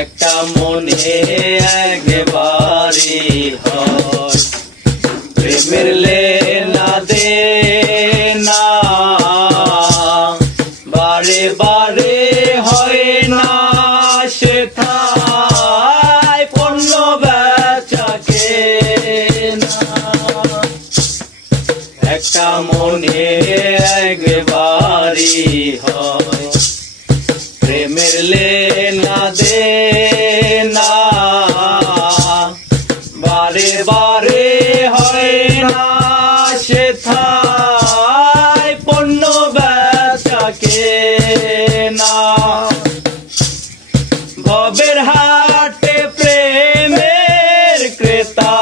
একটা মনে একবারই হয়, প্রেমের লেনা দে না বারে বারে হয় না সেথায় পণ্য বেচাকে না। একটা মনে একবারই হয়, প্রেমের লেনা দে না বারে বারে হয় না সেথায় পণ্য বেচাকে না। ভবের হাটে প্রেমের ক্রেতা